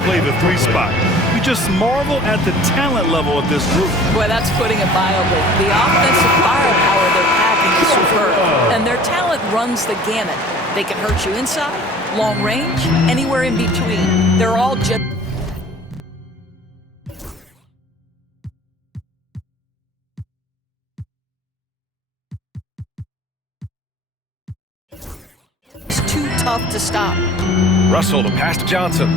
play the 3 spot. You just marvel at the talent level of this group. Boy, that's putting it mildly. The offensive firepower they're packing is superb, and their talent runs the gamut. They can hurt you inside, long range, anywhere in between. They're all just too tough to stop. Russell to pass to Johnson.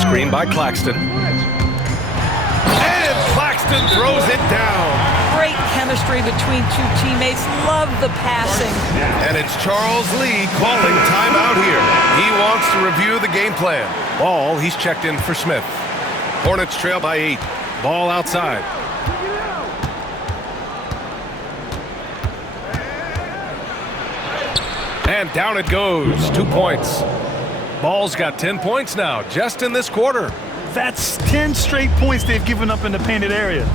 Screen by Claxton. And Claxton throws it down. Great chemistry between two teammates. Love the passing. And it's Charles Lee calling timeout here. He wants to review the game plan. Ball, he's checked in for Smith. Hornets trail by 8. Ball outside. And down it goes. 2 points. Ball's got 10 points now, just in this quarter. That's 10 straight points they've given up in the painted area.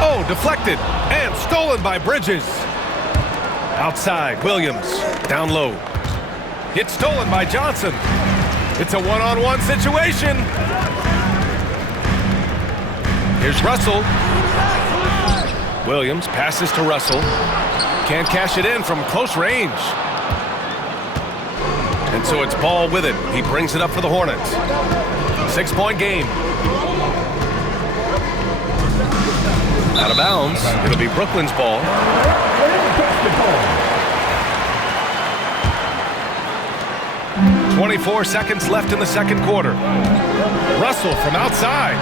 Oh, deflected and stolen by Bridges. Outside, Williams, down low. It's stolen by Johnson. It's a one-on-one situation. Here's Russell. Williams passes to Russell. Can't cash it in from close range. And so it's Ball with it. He brings it up for the Hornets. 6-point game. Out of bounds. It'll be Brooklyn's ball. "24 seconds left in the second quarter. Russell from outside.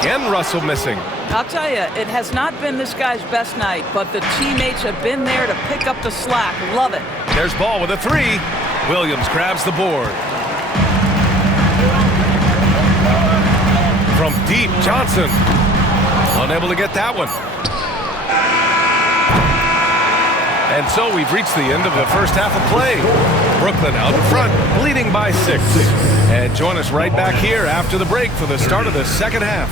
Again, Russell missing. I'll tell you, it has not been this guy's best night, but the teammates have been there to pick up the slack. Love it. There's Ball with a 3. Williams grabs the board. From deep, Johnson. Unable to get that one. And so we've reached the end of the first half of play. Brooklyn out in front, leading by 6. And join us right back here after the break for the start of the second half.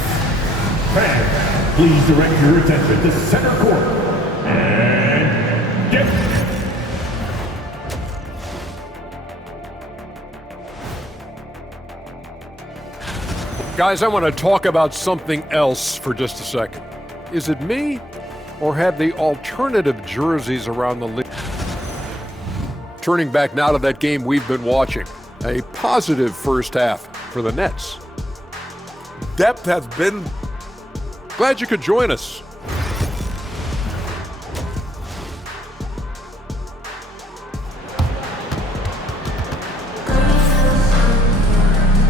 Fans, please direct your attention to center court. And get. Guys, I want to talk about something else for just a second. Is it me, or have the alternative jerseys around the league? Turning back now to that game we've been watching. A positive first half for the Nets. Depth has been... Glad you could join us.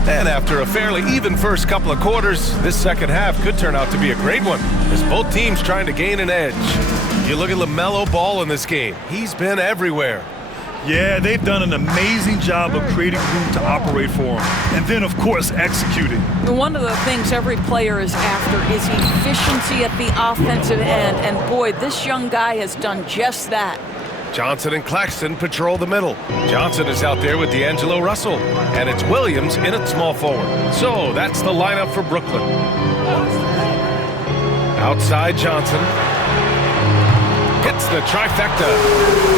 And after a fairly even first couple of quarters, this second half could turn out to be a great one, as both teams trying to gain an edge. You look at Lamelo Ball in this game. He's been everywhere. Yeah, they've done an amazing job of creating room to operate for him. And then, of course, executing. One of the things every player is after is efficiency at the offensive end. And boy, this young guy has done just that. Johnson and Claxton patrol the middle. Johnson is out there with D'Angelo Russell. And it's Williams in at small forward. So that's the lineup for Brooklyn. Outside Johnson. Gets the trifecta.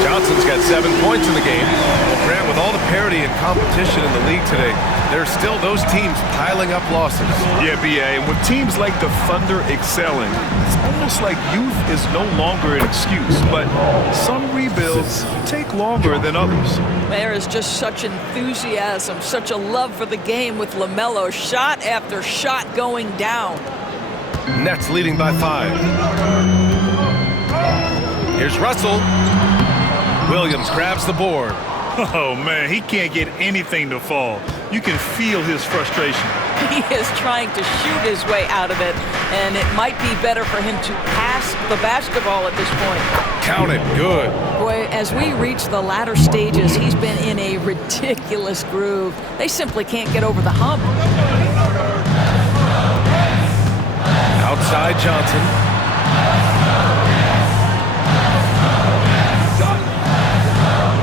Johnson's got 7 points in the game. Well, Grant, with all the parity and competition in the league today, there's still those teams piling up losses. Yeah, B.A., and with teams like the Thunder excelling, it's almost like youth is no longer an excuse, but some rebuilds take longer than others. There is just such enthusiasm, such a love for the game with Lamelo, shot after shot going down. Nets leading by 5. Here's Russell. Williams grabs the board. Oh, man, he can't get anything to fall. You can feel his frustration. He is trying to shoot his way out of it, and it might be better for him to pass the basketball at this point. Count it. Good. Boy, as we reach the latter stages, he's been in a ridiculous groove. They simply can't get over the hump. Outside Johnson.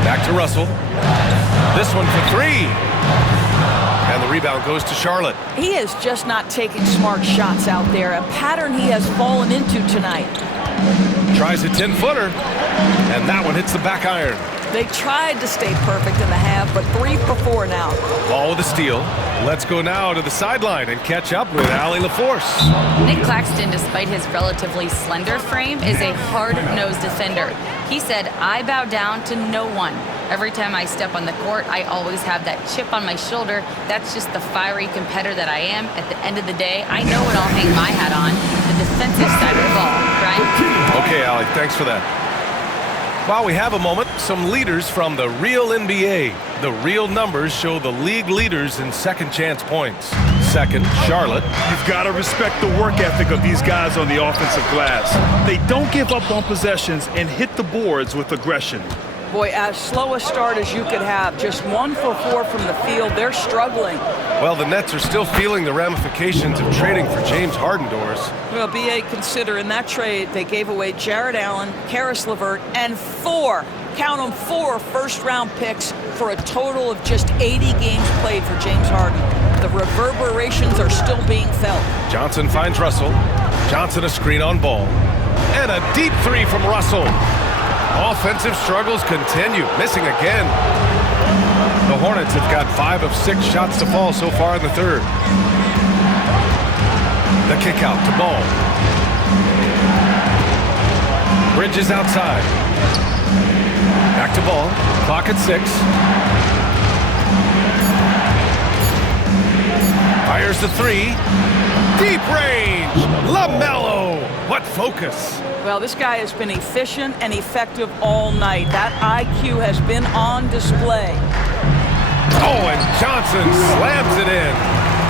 Back to Russell. This one for 3. And the rebound goes to Charlotte. He is just not taking smart shots out there, a pattern he has fallen into tonight. Tries a 10-footer, and that one hits the back iron. They tried to stay perfect in the half, but 3 for 4 now. Ball with a steal. Let's go now to the sideline and catch up with Allie LaForce. Nick Claxton, despite his relatively slender frame, is a hard-nosed defender. He said, "I bow down to no one. Every time I step on the court, I always have that chip on my shoulder. That's just the fiery competitor that I am. At the end of the day, I know what I'll hang my hat on, the defensive side of the ball." Right? Okay, Allie, thanks for that. While we have a moment, some leaders from the real NBA. The real numbers show the league leaders in second chance points. Second, Charlotte. You've got to respect the work ethic of these guys on the offensive glass. They don't give up on possessions and hit the boards with aggression. Boy, as slow a start as you could have. Just 1 for 4 from the field. They're struggling. Well, the Nets are still feeling the ramifications of trading for James Harden, Doris. Well, B.A., consider in that trade, they gave away Jared Allen, Karis LeVert, and 4, count them, 4 first-round picks for a total of just 80 games played for James Harden. The reverberations are still being felt. Johnson finds Russell. Johnson a screen on Ball. And a deep 3 from Russell. Offensive struggles continue, missing again. The Hornets have got 5 of 6 shots to fall so far in the third. The kick out to Ball. Bridges outside. Back to Ball. Clock at 6. Fires the 3. Deep range. Lamelo. What focus. Well, this guy has been efficient and effective all night. That IQ has been on display. Oh, and Johnson slams it in.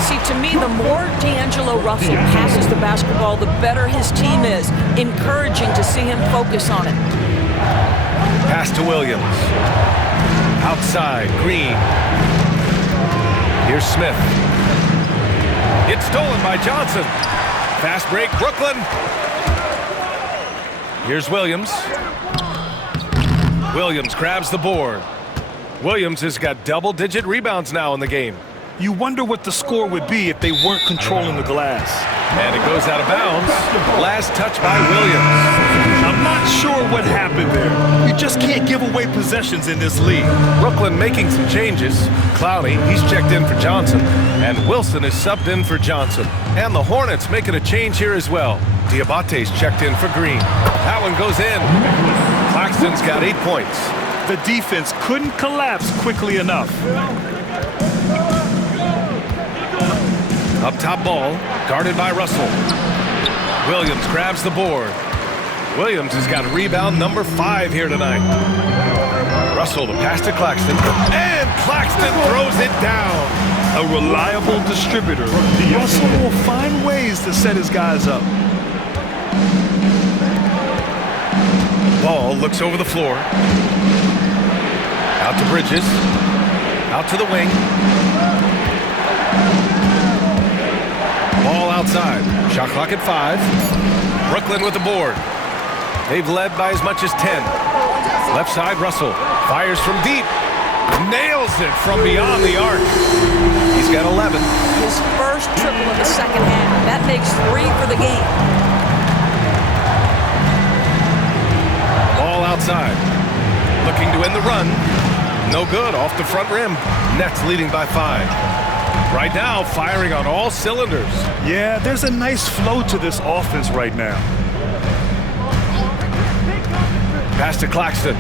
See, to me, the more D'Angelo Russell passes the basketball, the better his team is. Encouraging to see him focus on it. Pass to Williams. Outside, Green. Here's Smith. It's stolen by Johnson. Fast break, Brooklyn. Here's Williams. Williams grabs the board. Williams has got double-digit rebounds now in the game. You wonder what the score would be if they weren't controlling the glass. And it goes out of bounds. Last touch by Williams. I'm not sure what happened there. You just can't give away possessions in this league. Brooklyn making some changes. Clowney, he's checked in for Johnson. And Wilson is subbed in for Johnson. And the Hornets making a change here as well. Diabate's checked in for Green. That one goes in. Claxton's got 8 points. The defense couldn't collapse quickly enough. Up top Ball, guarded by Russell. Williams grabs the board. Williams has got rebound number 5 here tonight. Russell, the pass to Claxton. And Claxton throws it down. A reliable distributor. Russell will find ways to set his guys up. Ball looks over the floor. Out to Bridges. Out to the wing. Ball outside. Shot clock at 5. Brooklyn with the board. They've led by as much as 10. Left side, Russell. Fires from deep. Nails it from beyond the arc. He's got 11. His first triple in the second half. That makes 3 for the game. Ball outside. Looking to end the run. No good. Off the front rim. Nets leading by 5. Right now, firing on all cylinders. Yeah, there's a nice flow to this offense right now. Pass to Claxton.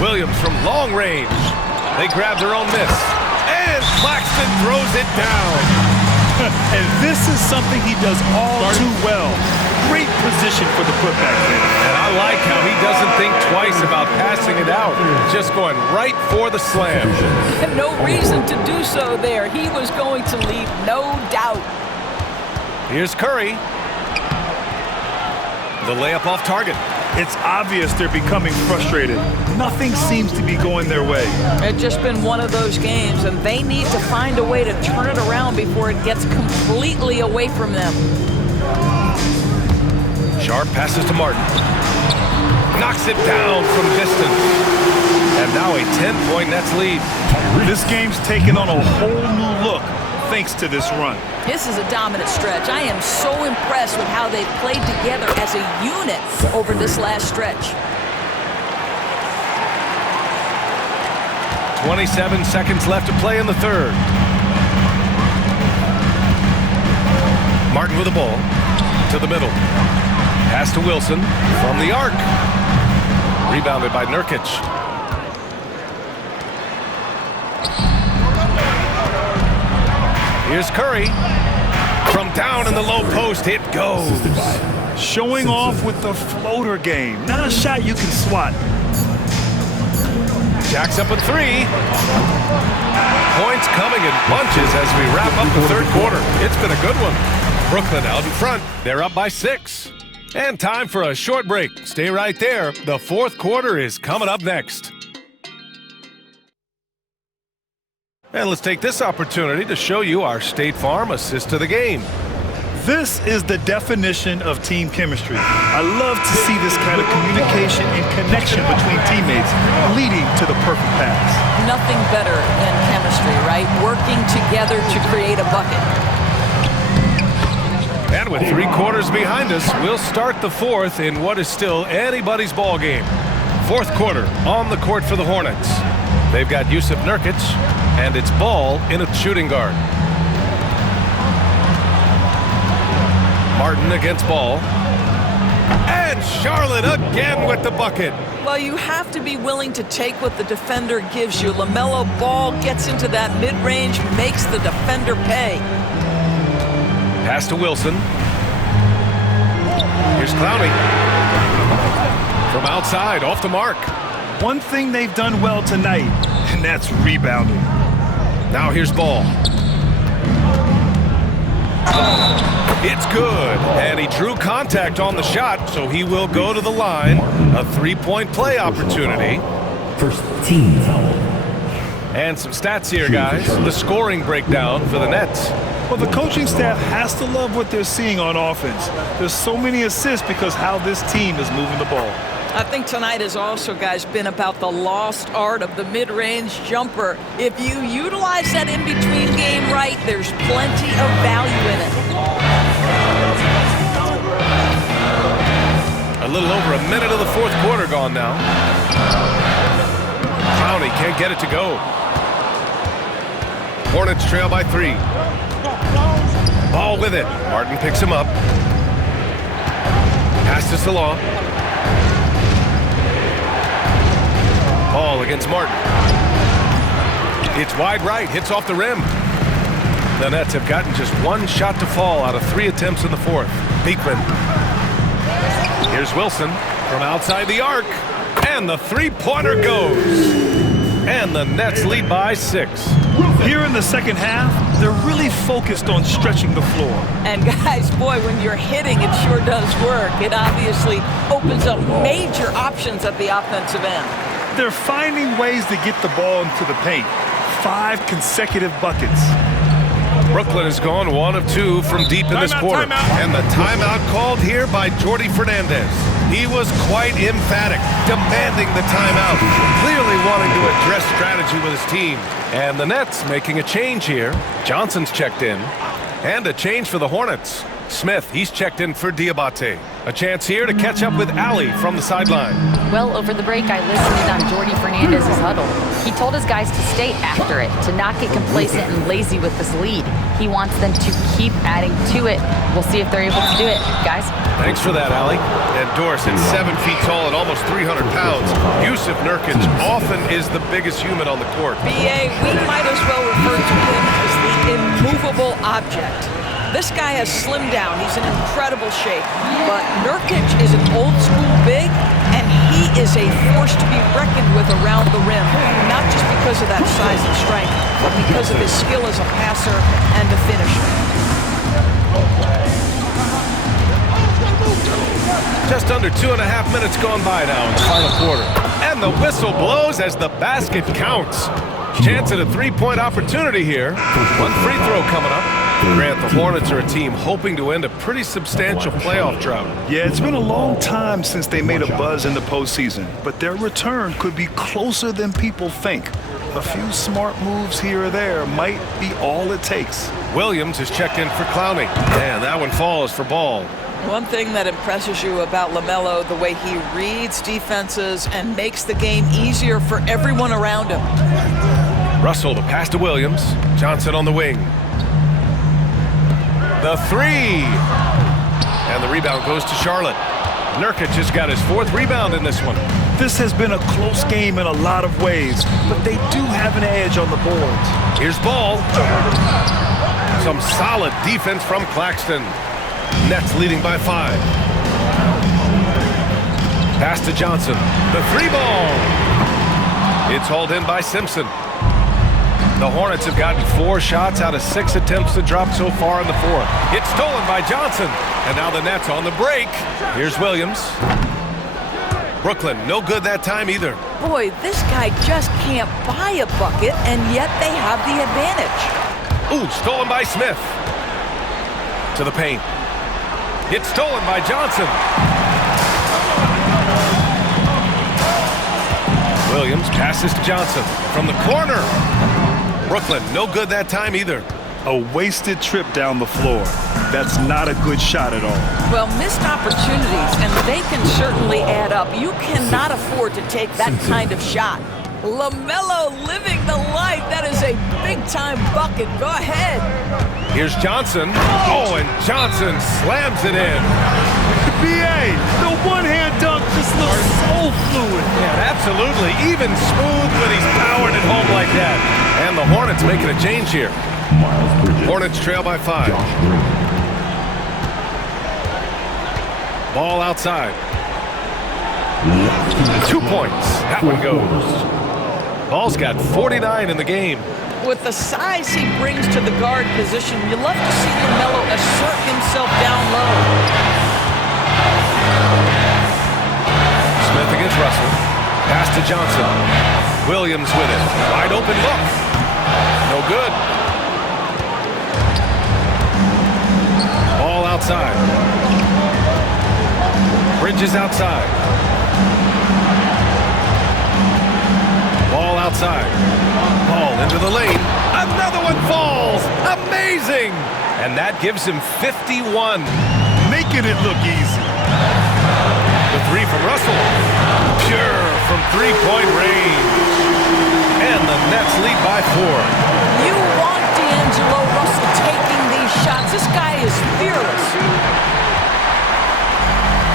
Williams from long range. They grab their own miss. And Claxton throws it down. And this is something he does all too well. Great position for the putback there. And I like how he doesn't think twice about passing it out. Just going right for the slam. No reason to do so there. He was going to leave, no doubt. Here's Curry. The layup off target. It's obvious they're becoming frustrated. Nothing seems to be going their way. It's just been one of those games, and they need to find a way to turn it around before it gets completely away from them. Sharp passes to Martin. Knocks it down from distance. And now a 10-point Nets lead. This game's taken on a whole new look thanks to this run. This is a dominant stretch. I am so impressed with how they've played together as a unit over this last stretch. 27 seconds left to play in the third. Martin with the ball to the middle. Pass to Wilson from the arc. Rebounded by Nurkic. Here's Curry. From down in the low post, it goes. Showing off with the floater game. Not a shot you can swat. Jacks up a three. Points coming in bunches as we wrap up the third quarter. It's been a good one. Brooklyn out in front. They're up by 6. And time for a short break. Stay right there. The fourth quarter is coming up next. And let's take this opportunity to show you our State Farm assist to the game. This is the definition of team chemistry. I love to see this kind of communication and connection between teammates leading to the perfect pass. Nothing better than chemistry, right? Working together to create a bucket. And with 3 quarters behind us, we'll start the fourth in what is still anybody's ball game. Fourth quarter on the court for the Hornets. They've got Jusuf Nurkic, and it's Ball in a shooting guard. Martin against Ball. And Charlotte again with the bucket. Well, you have to be willing to take what the defender gives you. Lamelo Ball gets into that mid-range, makes the defender pay. Pass to Wilson. Here's Clowney. From outside, off the mark. One thing they've done well tonight, and that's rebounding. Now here's Ball. It's good, and he drew contact on the shot, so he will go to the line. A 3-point play opportunity. First team foul. And some stats here, guys. The scoring breakdown for the Nets. Well, the coaching staff has to love what they're seeing on offense. There's so many assists because how this team is moving the ball. I think tonight has also, guys, been about the lost art of the mid-range jumper. If you utilize that in-between game right, there's plenty of value in it. A little over a minute of the fourth quarter gone now. Clowney can't get it to go. Hornets trail by 3. Ball with it. Martin picks him up. Pass to Salah. Ball against Martin. It's wide right, hits off the rim. The Nets have gotten just 1 shot to fall out of 3 attempts in the fourth. Beekman. Here's Wilson from outside the arc. And the 3-pointer goes. And the Nets lead by 6. Here in the second half, they're really focused on stretching the floor. And guys, boy, when you're hitting, it sure does work. It obviously opens up major options at the offensive end. They're finding ways to get the ball into the paint. 5 consecutive buckets. Brooklyn has gone 1 of 2 from deep in this quarter. And the timeout called here by Jordi Fernandez. He was quite emphatic, demanding the timeout, clearly wanting to address strategy with his team. And the Nets making a change here. Johnson's checked in. And a change for the Hornets. Smith, he's checked in for Diabate. A chance here to catch up with Ali from the sideline. Well, over the break, I listened in on Jordi Fernandez's huddle. He told his guys to stay after it, to not get complacent and lazy with this lead. He wants them to keep adding to it. We'll see if they're able to do it, guys. Thanks for that, Ali. And Doris, at 7 feet tall and almost 300 pounds, Jusuf Nurkic often is the biggest human on the court. BA, we might as well refer to him as the immovable object. This guy has slimmed down. He's in incredible shape. But Nurkic is an old-school big, and he is a force to be reckoned with around the rim, not just because of that size and strength, but because of his skill as a passer and a finisher. Just under 2.5 minutes gone by now in the final quarter. And the whistle blows as the basket counts. Chance at a 3-point opportunity here. 1 free throw coming up. Grant, the Hornets are a team hoping to end a pretty substantial playoff drought. Yeah, it's been a long time since they made a buzz in the postseason, but their return could be closer than people think. A few smart moves here or there might be all it takes. Williams is checked in for Clowney. And that one falls for Ball. One thing that impresses you about Lamelo, the way he reads defenses and makes the game easier for everyone around him. Russell to pass to Williams. Johnson on the wing. The three. And the rebound goes to Charlotte. Nurkic just got his 4th rebound in this one. This has been a close game in a lot of ways, but they do have an edge on the boards. Here's Ball. Some solid defense from Claxton. Nets leading by 5. Pass to Johnson. The 3-ball. It's hauled in by Simpson. The Hornets have gotten 4 shots out of 6 attempts to drop so far in the 4th. It's stolen by Johnson. And now the Nets on the break. Here's Williams. Brooklyn, no good that time either. Boy, this guy just can't buy a bucket, and yet they have the advantage. Ooh, stolen by Smith. To the paint. It's stolen by Johnson. Williams passes to Johnson from the corner. Brooklyn, no good that time either. A wasted trip down the floor. That's not a good shot at all. Well, missed opportunities, and they can certainly add up. You cannot afford to take that kind of shot. Lamelo living the life. That is a big-time bucket. Go ahead. Here's Johnson. Oh, and Johnson slams it in. BA, the one-hand dunk just looks so fluid. Yeah, absolutely. Even smooth when he's powering it home like that. And the Hornets making a change here. Hornets trail by 5. Ball outside. 2 points. That one goes. Ball's got 49 in the game. With the size he brings to the guard position, you love to see Lamelo assert himself down low. Smith against Russell. Pass to Johnson. Williams with it. Wide open look. No good. Ball outside. Bridges outside. Ball outside. Ball into the lane. Another one falls. Amazing. And that gives him 51. Making it look easy. The 3 from Russell. Pure from 3-point range. And the Nets lead by 4. You want D'Angelo Russell taking these shots. This guy is fearless.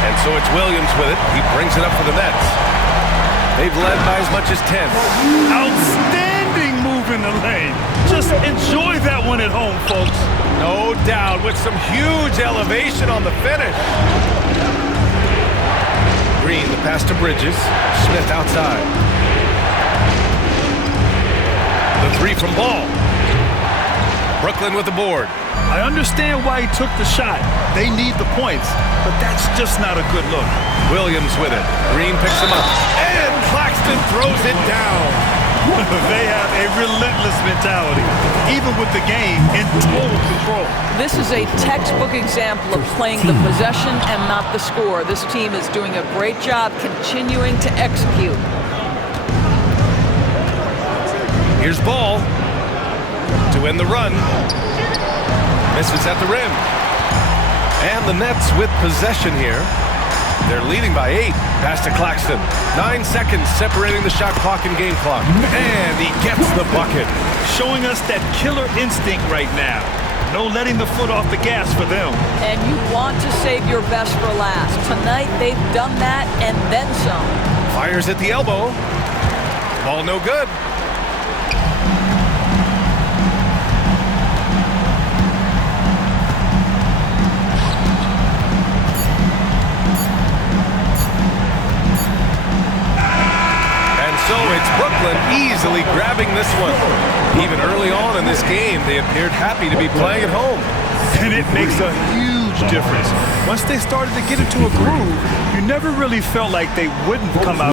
And so it's Williams with it. He brings it up for the Nets. They've led by as much as 10. Outstanding move in the lane. Just enjoy that one at home, folks. No doubt, with some huge elevation on the finish. Green, the pass to Bridges. Smith outside. The 3 from Ball. Brooklyn with the board. I understand why he took the shot. They need the points, but that's just not a good look. Williams with it. Green picks him up. And Claxton throws it down. They have a relentless mentality, even with the game in total control. This is a textbook example of playing the possession and not the score. This team is doing a great job continuing to execute. Here's Ball to end the run. Misses at the rim. And the Nets with possession here. They're leading by 8. Pass to Claxton. 9 seconds separating the shot clock and game clock. And he gets the bucket. Showing us that killer instinct right now. No letting the foot off the gas for them. And you want to save your best for last. Tonight, they've done that and then some. Fires at the elbow. Ball no good. So it's Brooklyn easily grabbing this one. Even early on in this game, they appeared happy to be playing at home. And it makes a huge difference. Once they started to get into a groove, you never really felt like they wouldn't come out